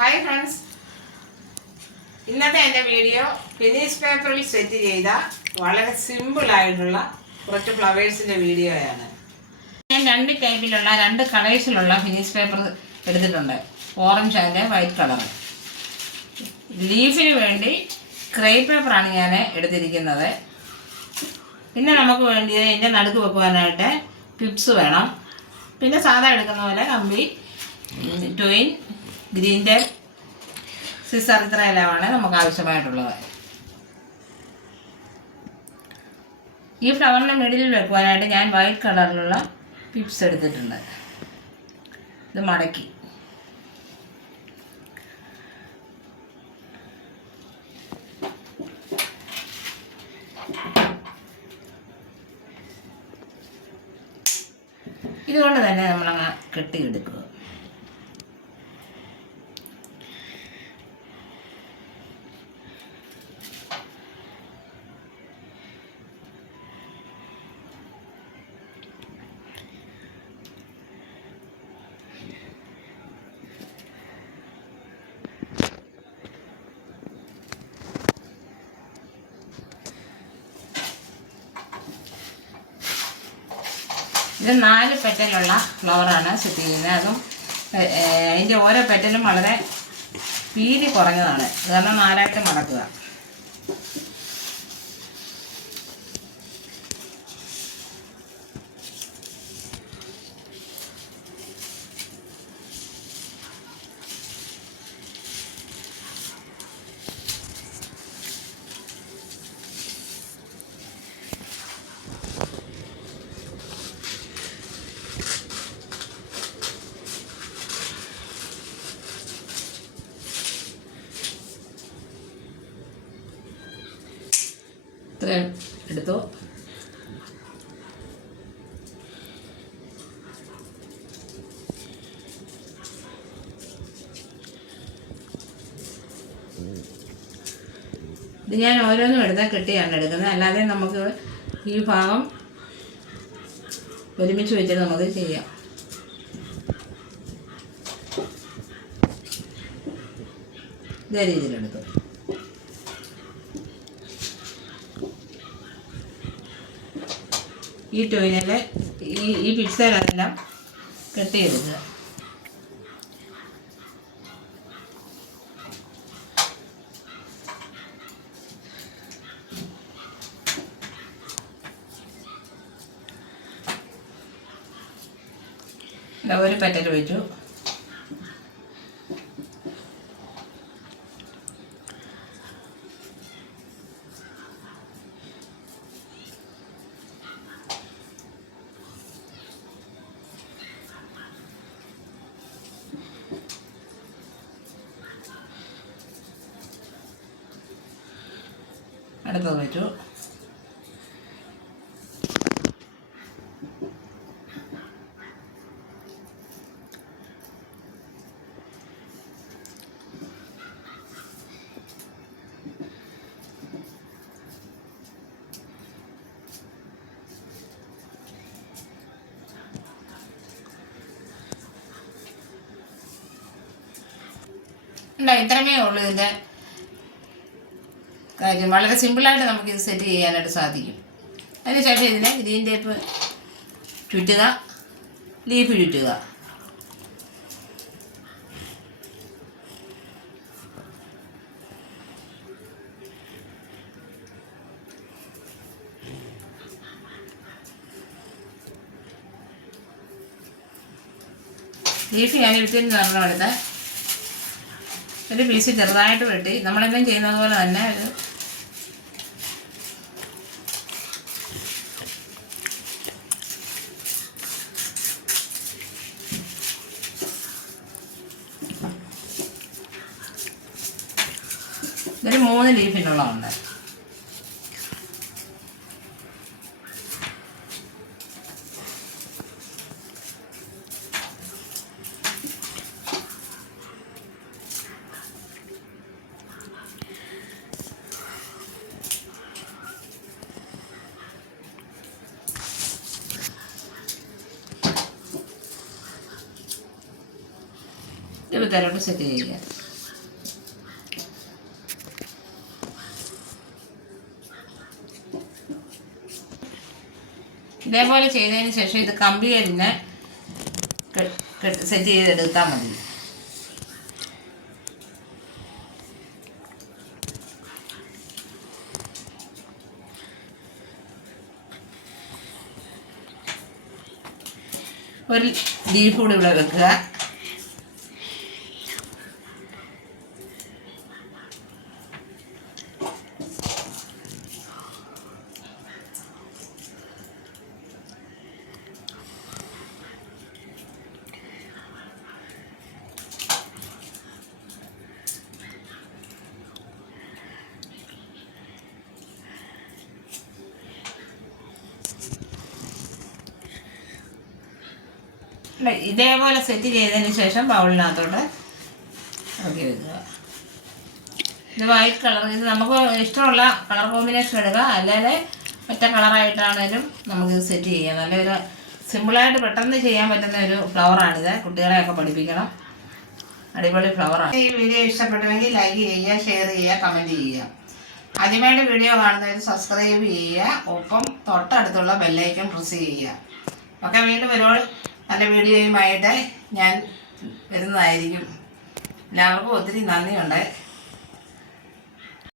Hi friends, ഇന്നത്തെ എൻ്റെ video finish പേപ്പറിൽ സെറ്റ് ചെയ്ത വളരെ സിമ്പിളായിട്ടുള്ള കുറച്ച് ഫ്ലവേഴ്സിൻ്റെ വീഡിയോയാണ്. ഞാൻ രണ്ട് ടൈപ്പിലുള്ള രണ്ട് കളേഴ്സിലുള്ള ഫിനിഷ് പേപ്പർ എടുത്തിട്ടുണ്ട്. Orange and white colour. ലീഫിന് വേണ്ടി ക്രേ പേപ്പറാണ് ഞാൻ എടുത്തിരിക്കുന്നത്. പിന്നെ നമുക്ക് വേണ്ടിയത് ഇതിൻ്റെ നടുക്ക് വെക്കുവാനായിട്ട് ക്ലിപ്സ് വേണം. പിന്നെ സാധാ എടുക്കുന്ന പോലെ കമ്പി, ട്വയിൻ, ഗ്രീൻ ടേപ്പ്, സിസർ, ഇത്രയെല്ലാമാണ് നമുക്ക് ആവശ്യമായിട്ടുള്ളത്. ഈ ഫ്ലവറിൻ്റെ മിഡിലിൽ വെക്കുവാനായിട്ട് ഞാൻ വൈറ്റ് കളറിലുള്ള പിപ്സ് എടുത്തിട്ടുണ്ട്. ഇത് മടക്കി ഇതുകൊണ്ട് തന്നെ നമ്മളങ്ങ് കെട്ടിയെടുക്കുക. ഇത് 4 പെറ്റലുള്ള ഫ്ലവറാണ് സെറ്റ് ചെയ്യുന്നത്. അതും അതിൻ്റെ ഓരോ പെറ്റലും വളരെ വീതി കുറഞ്ഞതാണ്. കാരണം 4ആയിട്ട് മടക്കുക. ഇത്രയും എടുത്തു. ഇത് ഞാൻ ഓരോന്നും എടുത്താൽ കെട്ടിയാണ് എടുക്കുന്നത്. അല്ലാതെ നമുക്ക് ഈ ഭാഗം ഒരുമിച്ച് വെച്ചിട്ട് നമുക്ക് ചെയ്യാം. ഇതേ രീതിയിലെടുത്തു. ഈ ടോയിനിൽ ഈ പിക്സലെല്ലാം കെട്ടിയെടുക്കുക. ഒരു പെറ്റൽ വെച്ചു. അടുത്തത് വെച്ചു. ഇത്രമേ ഉള്ളൂ ഇതിൻ്റെ കാര്യം. വളരെ സിമ്പിളായിട്ട് നമുക്കിത് സെറ്റ് ചെയ്യാനായിട്ട് സാധിക്കും. അതിനുശേഷം ഇതിനെ ഗ്രീൻ ടേപ്പ് ചുറ്റുക, ലീഫ് ചുറ്റുക. ലീഫ് ഞാൻ വിത്തിന് നിറഞ്ഞ എടുത്ത് ഒരു പീസ് ചെറുതായിട്ട് വെട്ടി നമ്മളെല്ലാം ചെയ്യുന്നത് പോലെ തന്നെ ഇതൊരു 3 ലീഫിനുള്ളതുണ്ട്. ഇത് തരോട്ട് സെറ്റ് ചെയ്യുക. ഇതേപോലെ ചെയ്തതിന് ശേഷം ഇത് കമ്പിയരിഞ്ഞ് സെറ്റ് ചെയ്തെടുത്താൽ മതി. ഒരു ലീഫ് കൂടി ഇവിടെ വെക്കുക. ഇതേപോലെ സെറ്റ് ചെയ്തതിന് ശേഷം ബൗളിനകത്തോട്ട് ഇറക്കി വെക്കുക. ഇത് വൈറ്റ് കളർ, ഇത് നമുക്ക് ഇഷ്ടമുള്ള കളർ കോമ്പിനേഷൻ എടുക്കുക, അല്ലാതെ ഒറ്റ കളറായിട്ടാണേലും നമുക്കിത് സെറ്റ് ചെയ്യാം. നല്ലൊരു സിമ്പിളായിട്ട് പെട്ടെന്ന് ചെയ്യാൻ പറ്റുന്ന ഒരു ഫ്ലവറാണിത്. കുട്ടികളെയൊക്കെ പഠിപ്പിക്കണം. അടിപൊളി ഫ്ലവറാണ്. ഈ വീഡിയോ ഇഷ്ടപ്പെട്ടുവെങ്കിൽ ലൈക്ക് ചെയ്യുക, ഷെയർ ചെയ്യുക, കമൻറ്റ് ചെയ്യുക. ആദ്യമായിട്ട് വീഡിയോ കാണുന്നവർ സബ്സ്ക്രൈബ് ചെയ്യുക, ഒപ്പം തൊട്ടടുത്തുള്ള ബെല്ലൈക്കൺ പ്രസ് ചെയ്യുക. ഒക്കെ വീണ്ടും ഒരുപാട് നല്ല വീഡിയോയുമായിട്ട് ഞാൻ വരുന്നതായിരിക്കും. എല്ലാവർക്കും ഒത്തിരി നന്ദിയുണ്ട്.